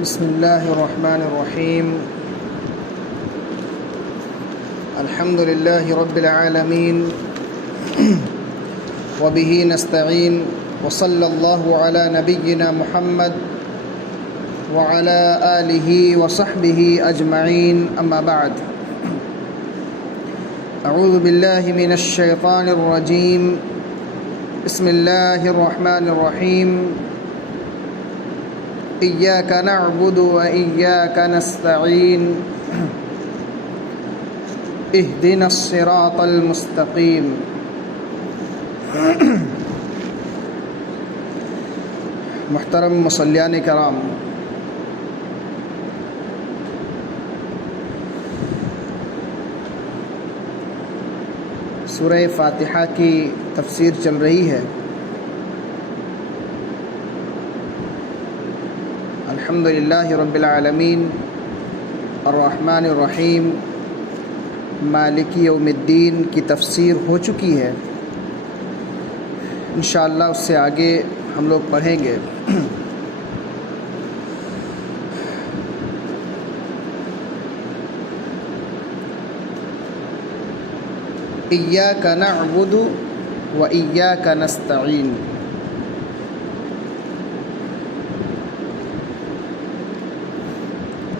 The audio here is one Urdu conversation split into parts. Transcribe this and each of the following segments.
بسم الله الرحمن الرحيم. الحمد لله رب العالمين وبه نستعين وصلى الله على نبينا محمد وعلى آله وصحبه أجمعين. أما بعد، أعوذ بالله من الشيطان الرجيم. بسم الله الرحمن الرحيم. إياك نعبد وإياك نستعين اهدنا الصراط المستقيم. محترم مصلیان کرام، سورہ فاتحہ کی تفسیر چل رہی ہے. الحمدللہ رب العالمین الرحمن الرحیم مالک یوم الدین کی تفسیر ہو چکی ہے. انشاءاللہ اس سے آگے ہم لوگ پڑھیں گے. ایاک نعبد و ایاک نستعین.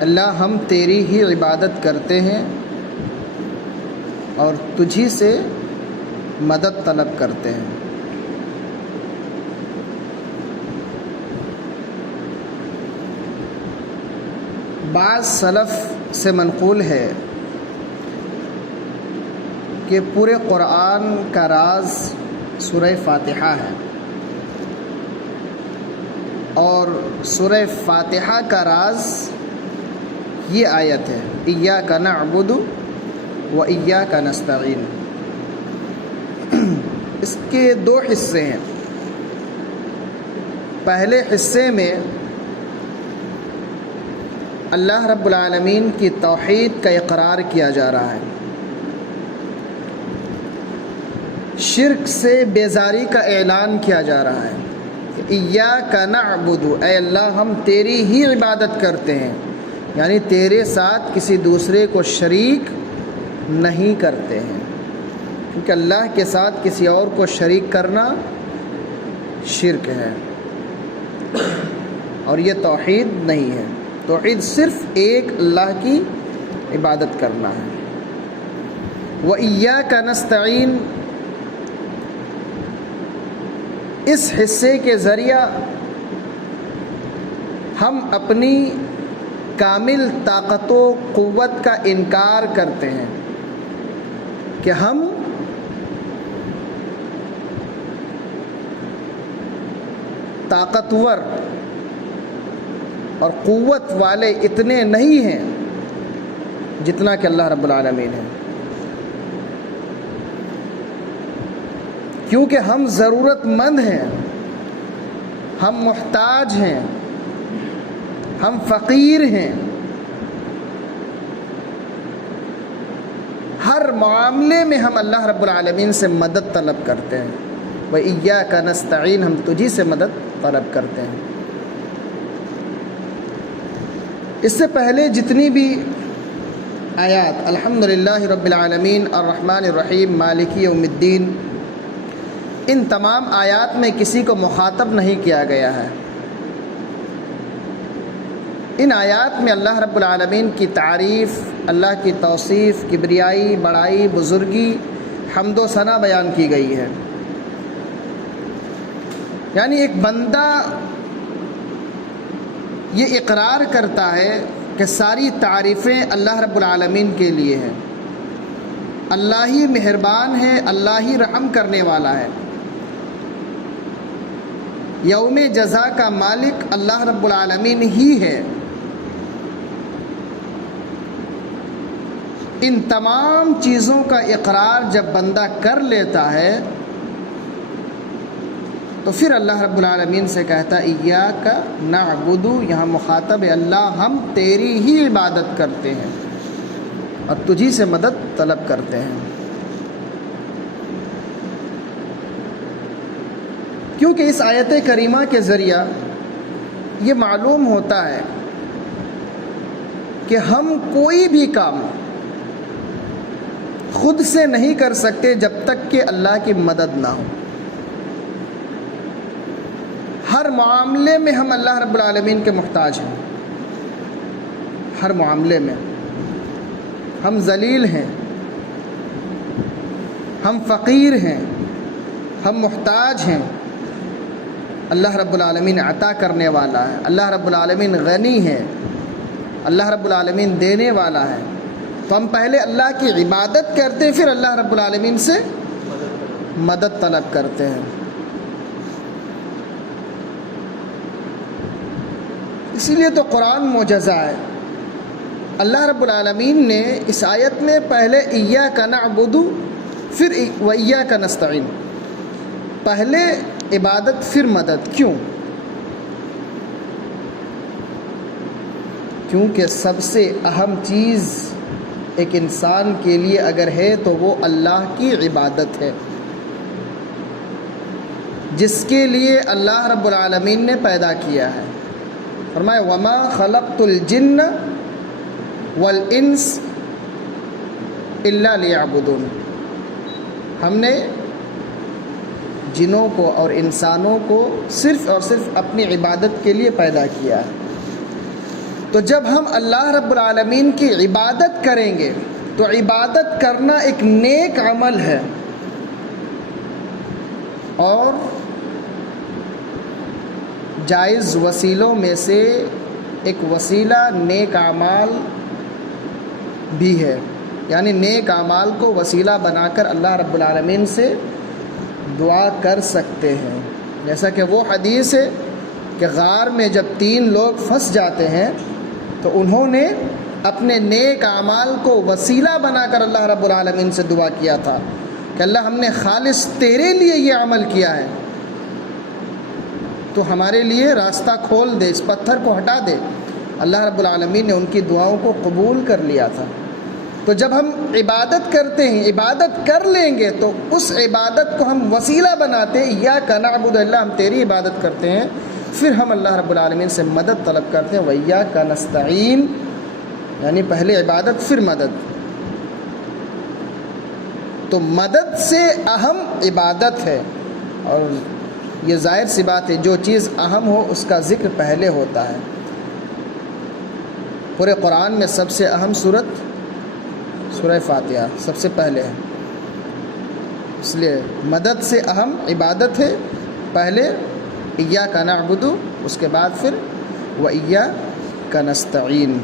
اللہ، ہم تیری ہی عبادت کرتے ہیں اور تجھی سے مدد طلب کرتے ہیں. بعض سلف سے منقول ہے کہ پورے قرآن کا راز سورہ فاتحہ ہے، اور سورہ فاتحہ کا راز یہ آیت ہے، ایاک نعبد و ایاک نستعین. اس کے دو حصے ہیں. پہلے حصے میں اللہ رب العالمین کی توحید کا اقرار کیا جا رہا ہے، شرک سے بیزاری کا اعلان کیا جا رہا ہے. ایاک نعبد، اے اللہ ہم تیری ہی عبادت کرتے ہیں، یعنی تیرے ساتھ کسی دوسرے کو شریک نہیں کرتے ہیں، کیونکہ اللہ کے ساتھ کسی اور کو شریک کرنا شرک ہے اور یہ توحید نہیں ہے. توحید صرف ایک اللہ کی عبادت کرنا ہے. وَإِيَّاكَ نَسْتَعِينُ، اس حصے کے ذریعہ ہم اپنی کامل طاقت و قوت کا انکار کرتے ہیں کہ ہم طاقتور اور قوت والے اتنے نہیں ہیں جتنا کہ اللہ رب العالمین ہے، کیونکہ ہم ضرورت مند ہیں، ہم محتاج ہیں، ہم فقیر ہیں. ہر معاملے میں ہم اللہ رب العالمین سے مدد طلب کرتے ہیں. وَإِيَّاكَ نَسْتَعِينُ، ہم تجھی سے مدد طلب کرتے ہیں. اس سے پہلے جتنی بھی آیات الحمدللہ رب العالمین الرحمن الرحیم مالک یوم الدین، ان تمام آیات میں کسی کو مخاطب نہیں کیا گیا ہے. ان آیات میں اللہ رب العالمین کی تعریف، اللہ کی توصیف، کبریائی، بڑائی، بزرگی، حمد و ثنا بیان کی گئی ہے. یعنی ایک بندہ یہ اقرار کرتا ہے کہ ساری تعریفیں اللہ رب العالمین کے لیے ہیں. اللہ ہی مہربان ہے، اللہ ہی رحم کرنے والا ہے. یوم جزا کا مالک اللہ رب العالمین ہی ہے. ان تمام چیزوں کا اقرار جب بندہ کر لیتا ہے تو پھر اللہ رب العالمین سے کہتا ہے ایاک نعبد، یہاں مخاطب ہے اللہ، ہم تیری ہی عبادت کرتے ہیں اور تجھی سے مدد طلب کرتے ہیں. کیونکہ اس آیت کریمہ کے ذریعہ یہ معلوم ہوتا ہے کہ ہم کوئی بھی کام خود سے نہیں کر سکتے جب تک کہ اللہ کی مدد نہ ہو۔ ہر معاملے میں ہم اللہ رب العالمین کے محتاج ہیں، ہر معاملے میں ہم ذلیل ہیں، ہم فقیر ہیں، ہم محتاج ہیں۔ اللہ رب العالمین عطا کرنے والا ہے، اللہ رب العالمین غنی ہے، اللہ رب العالمین دینے والا ہے۔ تو ہم پہلے اللہ کی عبادت کرتے ہیں، پھر اللہ رب العالمین سے مدد طلب کرتے ہیں۔ اسی لیے تو قرآن معجزہ ہے۔ اللہ رب العالمین نے اس آیت میں پہلے ایاک نعبد پھر وایاک نستعین، پہلے عبادت پھر مدد۔ کیوں؟ کیونکہ سب سے اہم چیز ایک انسان کے لیے اگر ہے تو وہ اللہ کی عبادت ہے، جس کے لیے اللہ رب العالمین نے پیدا کیا ہے۔ فرمایا وما خلقت الجن والانس الا لیعبدون، ہم نے جنوں کو اور انسانوں کو صرف اور صرف اپنی عبادت کے لیے پیدا کیا ہے۔ تو جب ہم اللہ رب العالمین کی عبادت کریں گے تو عبادت کرنا ایک نیک عمل ہے، اور جائز وسیلوں میں سے ایک وسیلہ نیک اعمال بھی ہے، یعنی نیک اعمال کو وسیلہ بنا کر اللہ رب العالمین سے دعا کر سکتے ہیں۔ جیسا کہ وہ حدیث ہے کہ غار میں جب 3 لوگ پھنس جاتے ہیں تو انہوں نے اپنے نیک اعمال کو وسیلہ بنا کر اللہ رب العالمین سے دعا کیا تھا کہ اللہ ہم نے خالص تیرے لیے یہ عمل کیا ہے، تو ہمارے لیے راستہ کھول دے، اس پتھر کو ہٹا دے۔ اللہ رب العالمین نے ان کی دعاؤں کو قبول کر لیا تھا۔ تو جب ہم عبادت کرتے ہیں، عبادت کر لیں گے تو اس عبادت کو ہم وسیلہ بناتے ہیں، ایاک نعبد، اللہ ہم تیری عبادت کرتے ہیں، پھر ہم اللہ رب العالمین سے مدد طلب کرتے ہیں، وایاک نستعین، یعنی پہلے عبادت پھر مدد۔ تو مدد سے اہم عبادت ہے، اور یہ ظاہر سی بات ہے جو چیز اہم ہو اس کا ذکر پہلے ہوتا ہے۔ پورے قرآن میں سب سے اہم سورت سورہ فاتحہ سب سے پہلے ہے، اس لیے مدد سے اہم عبادت ہے، پہلے ایاک نعبد، اس کے بعد پھر وایاک نستعین۔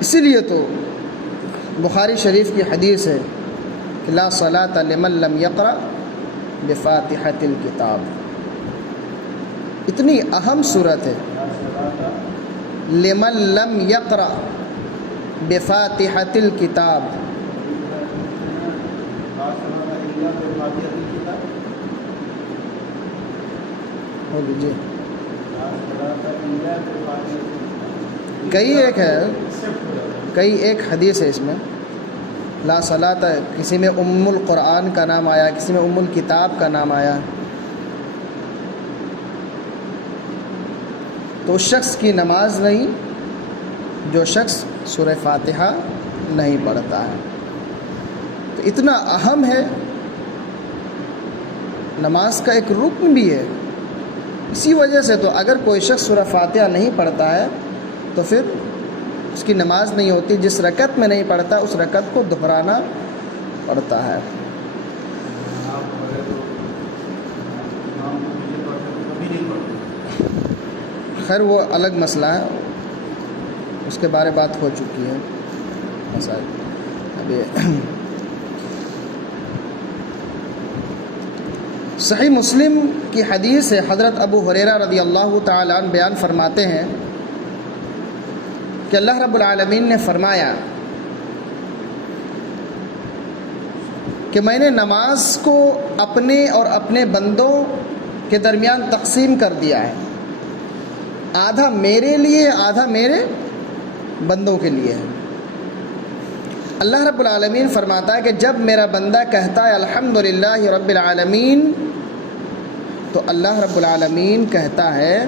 اسی لیے تو بخاری شریف کی حدیث ہے کہ لا صلاۃ لمن لم یقرأ بفاتحۃ الکتاب، اتنی اہم صورت ہے، لمن لم یقرأ بفاتحۃ الکتاب۔ جی کئی ایک حدیث ہے اس میں، لا صلاۃ، کسی میں ام القرآن کا نام آیا، کسی میں ام الکتاب کا نام آیا، تو اس شخص کی نماز نہیں جو شخص سورہ فاتحہ نہیں پڑھتا ہے۔ تو اتنا اہم ہے، نماز کا ایک رکن بھی ہے۔ اسی وجہ سے تو اگر کوئی شخص سورہ فاتحہ نہیں پڑھتا ہے تو پھر اس کی نماز نہیں ہوتی، جس رکعت میں نہیں پڑھتا اس رکعت کو دہرانا پڑتا ہے۔ خیر وہ الگ مسئلہ ہے، اس کے بارے بات ہو چکی ہے۔ ابھی صحیح مسلم کی حدیث ہے، حضرت ابو ہریرہ رضی اللہ تعالیٰ عنہ بیان فرماتے ہیں کہ اللہ رب العالمین نے فرمایا کہ میں نے نماز کو اپنے اور اپنے بندوں کے درمیان تقسیم کر دیا ہے، آدھا میرے لیے آدھا میرے بندوں کے لیے ہے۔ اللہ رب العالمین فرماتا ہے کہ جب میرا بندہ کہتا ہے الحمدللہ رب العالمین، تو اللہ رب العالمین کہتا ہے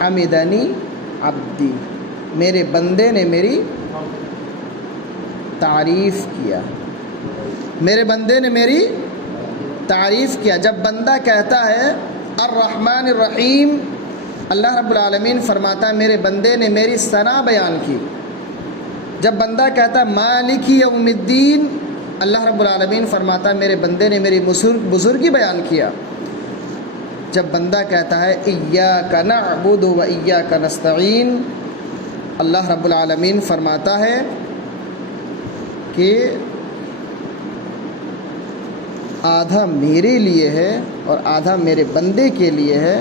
حمدنی عبدی، میرے بندے نے میری تعریف کیا، میرے بندے نے میری تعریف کیا۔ جب بندہ کہتا ہے الرحمن الرحیم، اللہ رب العالمین فرماتا ہے میرے بندے نے میری ثنا بیان کی۔ جب بندہ کہتا ہے مالک یوم الدین، اللہ رب العالمین فرماتا ہے میرے بندے نے میری بزرگی بیان کیا۔ جب بندہ کہتا ہے ایاک نعبد و ایاک نستعین، اللہ رب العالمین فرماتا ہے کہ آدھا میرے لیے ہے اور آدھا میرے بندے کے لیے ہے۔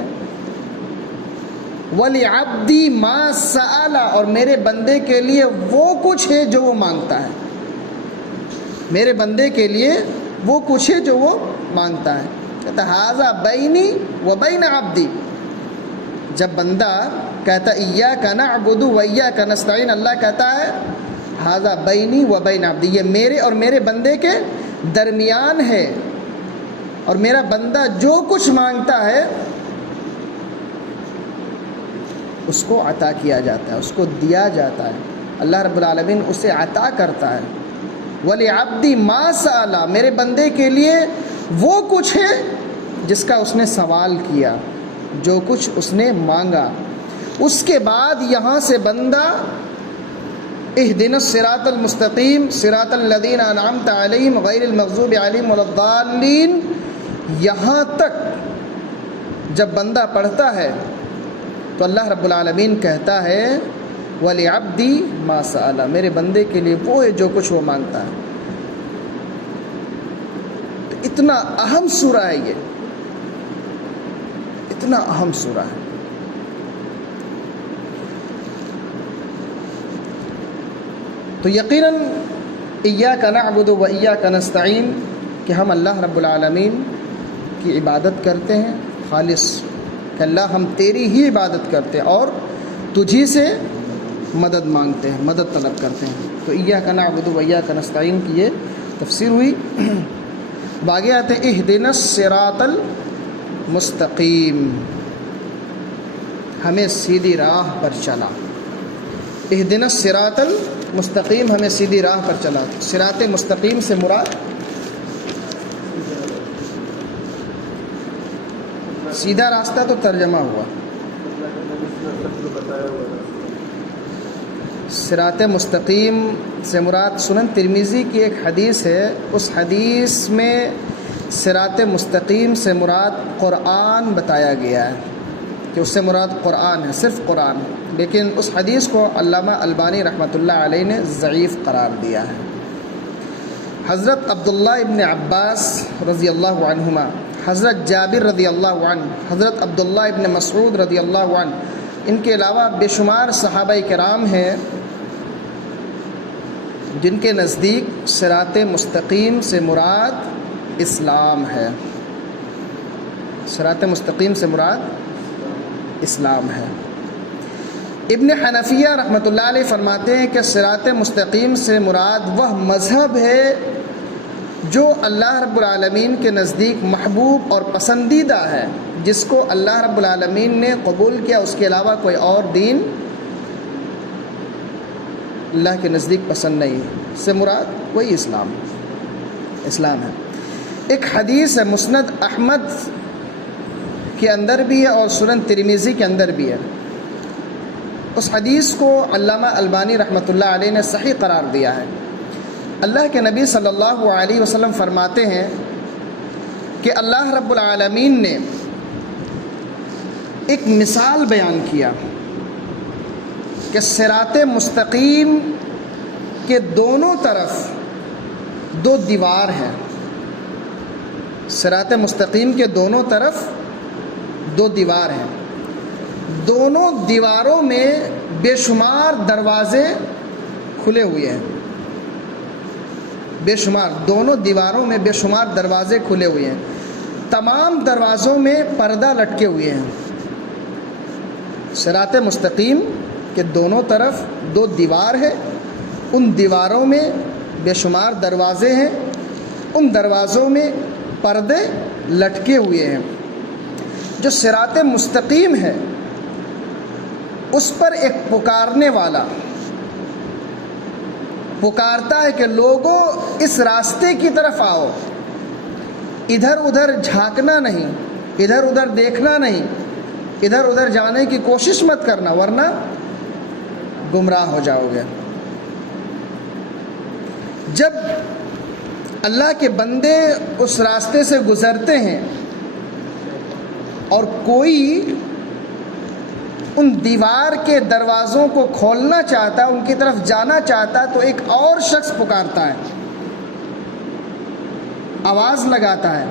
وَلِعَبْدِي مَا سَأَلَ، اور میرے بندے کے لیے وہ کچھ ہے جو وہ مانگتا ہے، میرے بندے کے لیے وہ کچھ ہے جو وہ مانگتا ہے۔ کہتا ہے ھذا بینی و بین عبدی، جب بندہ کہتا ہے ایاک نعبد و ایاک نستعین، اللہ کہتا ہے ھذا بینی و بین عبدی، یہ میرے اور میرے بندے کے درمیان ہے، اور میرا بندہ جو کچھ مانگتا ہے اس کو عطا کیا جاتا ہے، اس کو دیا جاتا ہے، اللہ رب العالمین اسے عطا کرتا ہے۔ وَلِعَبْدِي مَا سَأَلَ، میرے بندے کے لیے وہ کچھ ہے جس کا اس نے سوال کیا، جو کچھ اس نے مانگا۔ اس کے بعد یہاں سے بندہ اہدنا الصراط المستقیم صراط الذین انعمت علیہم غیر المغضوب علیہم ولا الضالین، یہاں تک جب بندہ پڑھتا ہے تو اللہ رب العالمین کہتا ہے وَلِعَبْدِي مَا سَأَلَ، میرے بندے کے لیے وہ ہے جو کچھ وہ مانگتا ہے۔ تو اتنا اہم سورہ ہے، یہ اتنا اہم سورہ ہے۔ تو یقیناً ایاک نعبد و ایاک نستعین کہ ہم اللہ رب العالمین کی عبادت کرتے ہیں خالص، کہ اللہ ہم تیری ہی عبادت کرتے ہیں اور تجھی سے مدد مانگتے ہیں، مدد طلب کرتے ہیں۔ تو ایاک نعبد و ایاک نستعین کی یہ تفسیر ہوئی۔ باقی آتے ہیں اہدنا الصراط المستقیم، ہمیں سیدھی راہ پر چلا۔ اہدنا الصراط المستقیم، ہمیں سیدھی راہ پر چلا۔ صراط مستقیم سے مراد سیدھا راستہ تو ترجمہ ہوا، صراط مستقیم سے مراد سنن ترمذی کی ایک حدیث ہے، اس حدیث میں صراط مستقیم سے مراد قرآن بتایا گیا ہے، کہ اس سے مراد قرآن ہے، صرف قرآن، لیکن اس حدیث کو علامہ البانی رحمۃ اللہ علیہ نے ضعیف قرار دیا ہے۔ حضرت عبداللہ ابن عباس رضی اللہ عنہما، حضرت جابر رضی اللہ عنہ، حضرت عبداللہ ابن مسعود رضی اللہ عنہ، ان کے علاوہ بے شمار صحابہ کرام ہیں جن کے نزدیک صراط مستقیم سے مراد اسلام ہے، صراط مستقیم سے مراد اسلام ہے۔ ابن حنفیہ رحمۃ اللہ علیہ فرماتے ہیں کہ صراط مستقیم سے مراد وہ مذہب ہے جو اللہ رب العالمین کے نزدیک محبوب اور پسندیدہ ہے، جس کو اللہ رب العالمین نے قبول کیا، اس کے علاوہ کوئی اور دین اللہ کے نزدیک پسند نہیں ہے، سے مراد وہی اسلام ہے۔ ایک حدیث ہے مسند احمد کے اندر بھی ہے اور سنن ترمذی کے اندر بھی ہے، اس حدیث کو علامہ البانی رحمۃ اللہ علیہ نے صحیح قرار دیا ہے۔ اللہ کے نبی صلی اللہ علیہ وسلم فرماتے ہیں کہ اللہ رب العالمین نے ایک مثال بیان کیا کہ صراط مستقیم کے دونوں طرف دو دیوار ہیں، صراط مستقیم کے دونوں طرف دو دیوار ہیں، دونوں دیواروں میں بے شمار دروازے کھلے ہوئے ہیں، بے شمار، دونوں دیواروں میں بے شمار دروازے کھلے ہوئے ہیں، تمام دروازوں میں پردہ لٹکے ہوئے ہیں۔ صراط مستقیم کے دونوں طرف دو دیوار ہے، ان دیواروں میں بے شمار دروازے ہیں، ان دروازوں میں پردے لٹکے ہوئے ہیں۔ جو صراط مستقیم ہے اس پر ایک پکارنے والا پکارتا ہے کہ لوگوں اس راستے کی طرف آؤ، ادھر ادھر جھانکنا نہیں، ادھر ادھر دیکھنا نہیں، ادھر ادھر جانے کی کوشش مت کرنا ورنہ گمراہ ہو جاؤ گے۔ جب اللہ کے بندے اس راستے سے گزرتے ہیں اور کوئی ان دیوار کے دروازوں کو کھولنا چاہتا ہے، ان کی طرف جانا چاہتا ہے، تو ایک اور شخص پکارتا ہے، آواز لگاتا ہے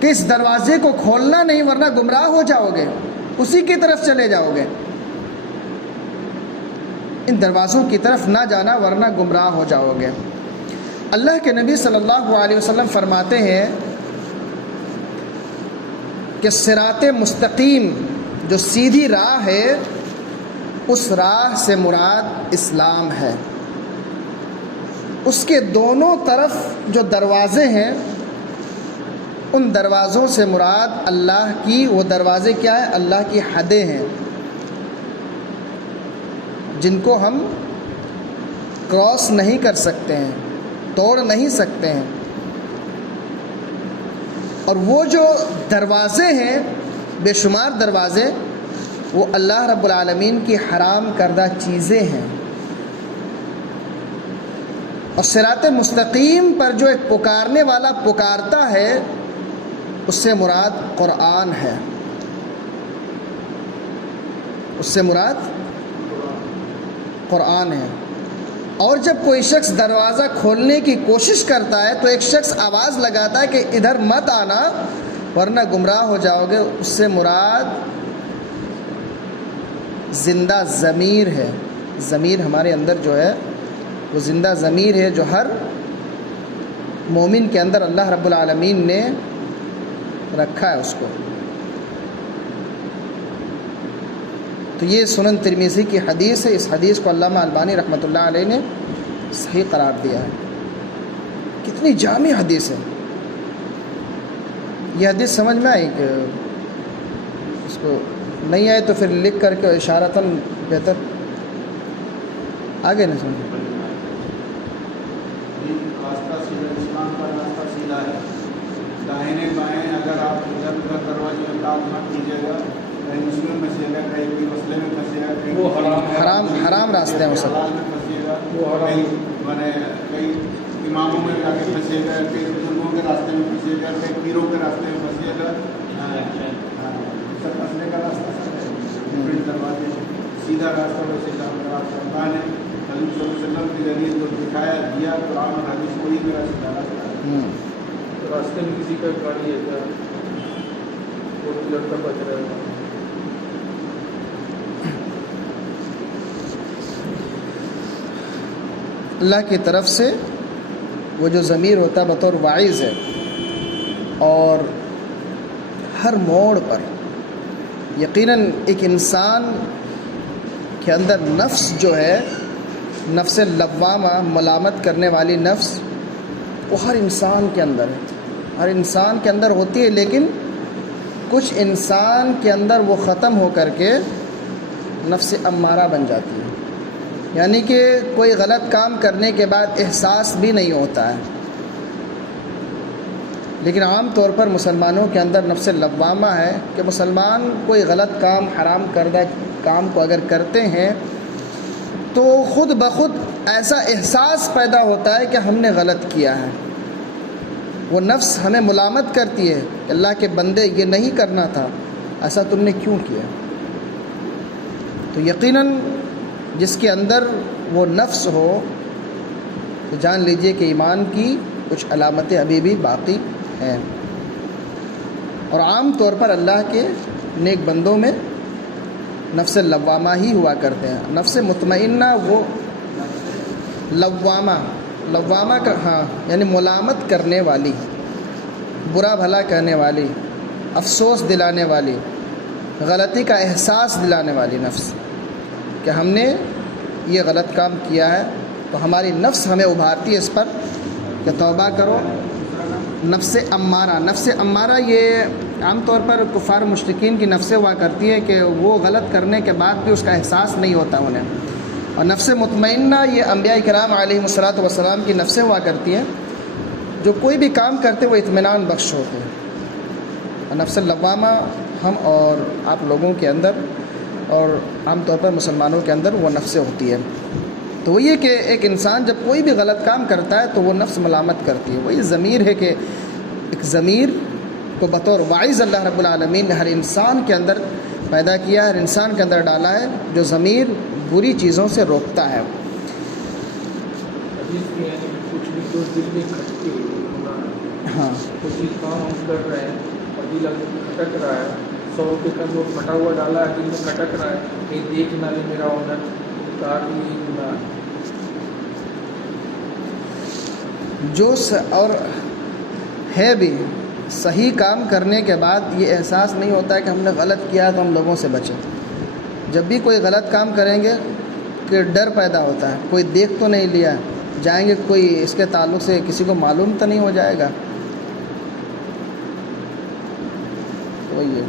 کہ اس دروازے کو کھولنا نہیں ورنہ گمراہ ہو جاؤ گے، اسی کی طرف چلے جاؤ گے، ان دروازوں کی طرف نہ جانا ورنہ گمراہ ہو جاؤ گے۔ اللہ کے نبی صلی اللہ علیہ وسلم فرماتے ہیں کہ صراط مستقیم جو سیدھی راہ ہے، اس راہ سے مراد اسلام ہے، اس کے دونوں طرف جو دروازے ہیں ان دروازوں سے مراد اللہ کی، وہ دروازے کیا ہے؟ اللہ کی حدیں ہیں جن کو ہم کراس نہیں کر سکتے ہیں، توڑ نہیں سکتے ہیں، اور وہ جو دروازے ہیں بے شمار دروازے، وہ اللہ رب العالمین کی حرام کردہ چیزیں ہیں۔ اور صراط مستقیم پر جو ایک پکارنے والا پکارتا ہے اس سے مراد قرآن ہے، اس سے مراد قرآن ہے۔ اور جب کوئی شخص دروازہ کھولنے کی کوشش کرتا ہے تو ایک شخص آواز لگاتا ہے کہ ادھر مت آنا ورنہ گمراہ ہو جاؤ گے، اس سے مراد زندہ ضمیر ہے۔ ضمیر ہمارے اندر جو ہے وہ زندہ ضمیر ہے، جو ہر مومن کے اندر اللہ رب العالمین نے رکھا ہے اس کو۔ تو یہ سنن ترمذی کی حدیث ہے، اس حدیث کو علامہ البانی رحمۃ اللہ علیہ نے صحیح قرار دیا ہے۔ کتنی جامع حدیث ہے یہ حدیث، سمجھ میں آئی کہ اس کو نہیں آئے تو پھر لکھ کر کے اشارتاً بہتر آگے نہیں سمجھ۔ راستہ سیدھا، اسلام کا راستہ سیدھا ہے، داہنے بائیں اگر آپ ادھر ادھر دروازے میں کام مت کیجیے گا، کہیں اس میں پھنسیے گا، کہیں کوئی مسئلے میں پھنسیے گا، کہیں وہ حرام راستے ہیں، حلال میں پھنسیے گا، کہیں کئی اماموں میں جا کے پھنسیے گا، کئی بزرگوں کے راستے میں پھنسیے گا، کئی پیروں کے راستے میں پھنسیے گا، سب پھنسنے کا راستہ سب ہے، دروازے سیدھا راستہ ویسے راستہ ہے۔ حضور صلی اللہ علیہ وسلم کے ذریعے جو دکھایا دیا قرآن اور حدیث کوئی میرا سیدھا راستہ ہے۔ تو راستے میں کسی کا گاڑی ہے وہ لڑکا بچ رہا ہے، اللہ کی طرف سے وہ جو ضمیر ہوتا ہے بطور واعظ ہے، اور ہر موڑ پر یقیناً ایک انسان کے اندر نفس جو ہے، نفس لوامہ، ملامت کرنے والی نفس، وہ ہر انسان کے اندر ہے، ہر انسان کے اندر ہوتی ہے، لیکن کچھ انسان کے اندر وہ ختم ہو کر کے نفس امارہ بن جاتی ہے، یعنی کہ کوئی غلط کام کرنے کے بعد احساس بھی نہیں ہوتا ہے، لیکن عام طور پر مسلمانوں کے اندر نفس لوامہ ہے کہ مسلمان کوئی غلط کام، حرام کردہ کام کو اگر کرتے ہیں تو خود بخود ایسا احساس پیدا ہوتا ہے کہ ہم نے غلط کیا ہے، وہ نفس ہمیں ملامت کرتی ہے کہ اللہ کے بندے یہ نہیں کرنا تھا، ایسا تم نے کیوں کیا؟ تو یقیناً جس کے اندر وہ نفس ہو تو جان لیجئے کہ ایمان کی کچھ علامتیں ابھی بھی باقی ہیں، اور عام طور پر اللہ کے نیک بندوں میں نفس لوامہ ہی ہوا کرتے ہیں۔ نفس مطمئنہ وہ لوامہ کا یعنی ملامت کرنے والی، برا بھلا کہنے والی، افسوس دلانے والی، غلطی کا احساس دلانے والی نفس کہ ہم نے یہ غلط کام کیا ہے، تو ہماری نفس ہمیں ابھارتی ہے اس پر کہ توبہ کرو۔ نفس امارہ یہ عام طور پر کفار مشرکین کی نفسیں ہوا کرتی ہے کہ وہ غلط کرنے کے بعد بھی اس کا احساس نہیں ہوتا انہیں، اور نفس مطمئنہ یہ انبیاء کرام علیہ الصلاۃ والسلام کی نفسیں ہوا کرتی ہیں جو کوئی بھی کام کرتے وہ اطمینان بخش ہوتے ہیں. اور نفس لوامہ ہم اور آپ لوگوں کے اندر اور عام طور پر مسلمانوں کے اندر وہ نفسیں ہوتی ہے. تو وہ یہ کہ ایک انسان جب کوئی بھی غلط کام کرتا ہے تو وہ نفس ملامت کرتی ہے. وہی ضمیر ہے کہ ایک ضمیر کو بطور واعظ اللہ رب العالمین نے ہر انسان کے اندر پیدا کیا، ہر انسان کے اندر ڈالا ہے، جو ضمیر بری چیزوں سے روکتا ہے. کچھ بھی جو دل میں کھٹکے ہاں کچھ کام ہم کر رہے ہیں اور دل کھٹک رہا ہے، 100 روپے کا نوٹ پھٹا ہوا ڈالا ہے، دل میں کھٹک رہا ہے کہ دیکھ نہ لے میرا آنر، کہا کہ یہ گناہ ہے. جو اور ہے بھی صحیح کام کرنے کے بعد یہ احساس نہیں ہوتا ہے کہ ہم نے غلط کیا تو ہم لوگوں سے بچیں. جب بھی کوئی غلط کام کریں گے کہ ڈر پیدا ہوتا ہے، کوئی دیکھ تو نہیں لیا، جائیں گے کوئی اس کے تعلق سے کسی کو معلوم تو نہیں ہو جائے گا. وہی ہے.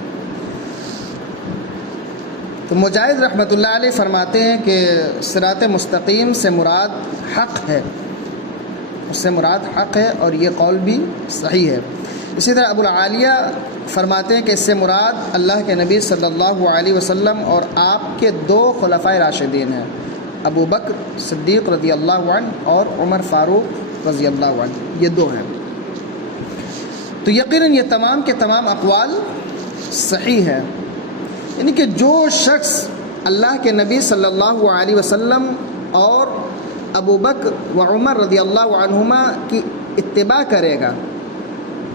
تو مجاہد رحمۃ اللہ علیہ فرماتے ہیں کہ صراط مستقیم سے مراد حق ہے، اس سے مراد حق ہے، اور یہ قول بھی صحیح ہے. اسی طرح ابو العالیہ فرماتے ہیں کہ اس سے مراد اللہ کے نبی صلی اللہ علیہ وسلم اور آپ کے 2 خلفائے راشدین ہیں، ابو بکر صدیق رضی اللہ عنہ اور عمر فاروق رضی اللہ عنہ، یہ 2 ہیں. تو یقیناً یہ تمام کے تمام اقوال صحیح ہیں. یعنی کہ جو شخص اللہ کے نبی صلی اللہ علیہ وسلم اور ابو بکر و عمر رضی اللہ عنہما کی اتباع کرے گا،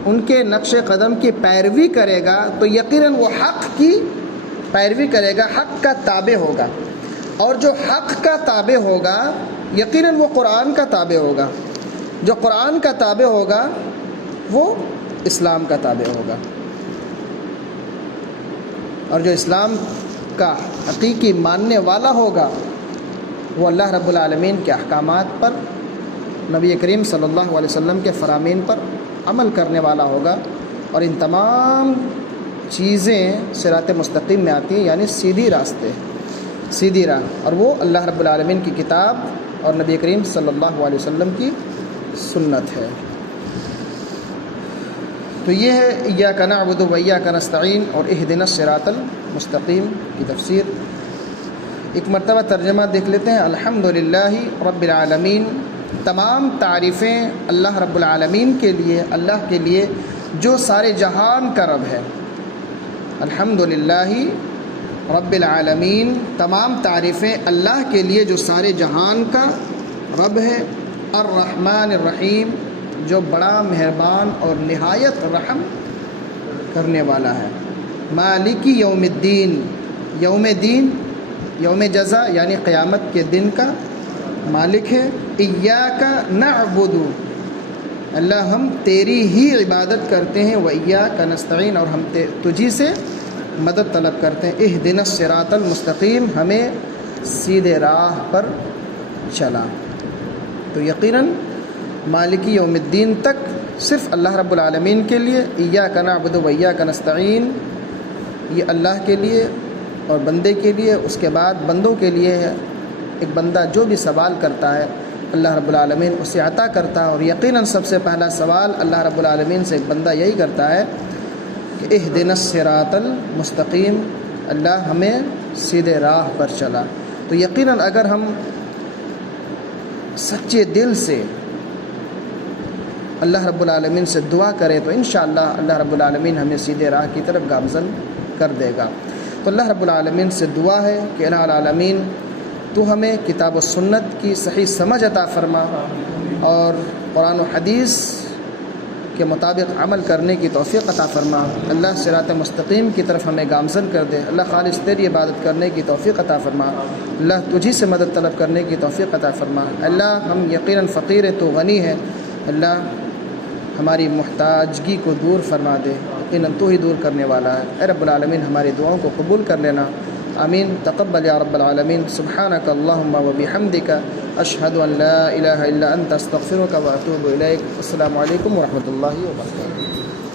ان کے نقش قدم کی پیروی کرے گا، تو یقیناً وہ حق کی پیروی کرے گا، حق کا تابع ہوگا. اور جو حق کا تابع ہوگا یقیناً وہ قرآن کا تابع ہوگا. جو قرآن کا تابع ہوگا وہ اسلام کا تابع ہوگا. اور جو اسلام کا حقیقی ماننے والا ہوگا وہ اللہ رب العالمین کے احکامات پر، نبی کریم صلی اللہ علیہ وسلم کے فرامین پر عمل کرنے والا ہوگا. اور ان تمام چیزیں صراط مستقیم میں آتی ہیں، یعنی سیدھی راستے، سیدھی راہ، اور وہ اللہ رب العالمین کی کتاب اور نبی کریم صلی اللہ علیہ وسلم کی سنت ہے. تو یہ ہے ایاک نعبد و ایاک نستعین اور اہدنا الصراط المستقیم کی تفسیر. ایک مرتبہ ترجمہ دیکھ لیتے ہیں. الحمدللہ رب العالمین، تمام تعریفیں اللہ رب العالمین کے لیے، اللہ کے لیے جو سارے جہان کا رب ہے. الحمدللہ رب العالمین، تمام تعریفیں اللہ کے لیے جو سارے جہان کا رب ہے. الرحمن الرحیم، جو بڑا مہربان اور نہایت رحم کرنے والا ہے. مالکی یوم الدین، یوم دین، یوم جزا یعنی قیامت کے دن کا مالک ہے. ایاک نعبد، اللہ ہم تیری ہی عبادت کرتے ہیں. و ایاک نستعین، اور ہم تجھی سے مدد طلب کرتے ہیں. اہدنا الصراط المستقیم، ہمیں سیدھے راہ پر چلا. تو یقیناً مالکی یوم الدین تک صرف اللہ رب العالمین کے لیے. ایاک نعبد و ایاک نستعین، یہ اللہ کے لیے اور بندے کے لیے. اس کے بعد بندوں کے لیے ہے. ایک بندہ جو بھی سوال کرتا ہے اللہ رب العالمین اسے عطا کرتا ہے. اور یقیناً سب سے پہلا سوال اللہ رب العالمین سے ایک بندہ یہی کرتا ہے کہ اہدنا الصراط المستقیم، اللہ ہمیں سیدھے راہ پر چلا. تو یقیناً اگر ہم سچے دل سے اللہ رب العالمین سے دعا کریں تو انشاءاللہ اللہ رب العالمین ہمیں سیدھے راہ کی طرف گامزن کر دے گا. تو اللہ رب العالمین سے دعا ہے کہ الہ العالمین تو ہمیں کتاب و سنت کی صحیح سمجھ عطا فرما اور قرآن و حدیث کے مطابق عمل کرنے کی توفیق عطا فرما. اللہ صراط مستقیم کی طرف ہمیں گامزن کر دے. اللہ خالص تیری عبادت کرنے کی توفیق عطا فرما. اللہ تجھی سے مدد طلب کرنے کی توفیق عطا فرما. اللہ ہم یقیناً فقیر ہے، تو غنی ہے. اللہ ہماری محتاجگی کو دور فرما دے. یقیناً تو ہی دور کرنے والا ہے. اے رب العالمین ہماری دعاؤں کو قبول کر لینا. آمین. تقبل یا رب العالمین. سبحانک اللہم و بحمدک، اشہد ان لا الہ الا انت، استغفرک و اتوب الیک. السلام علیکم ورحمۃ اللہ وبرکاتہ.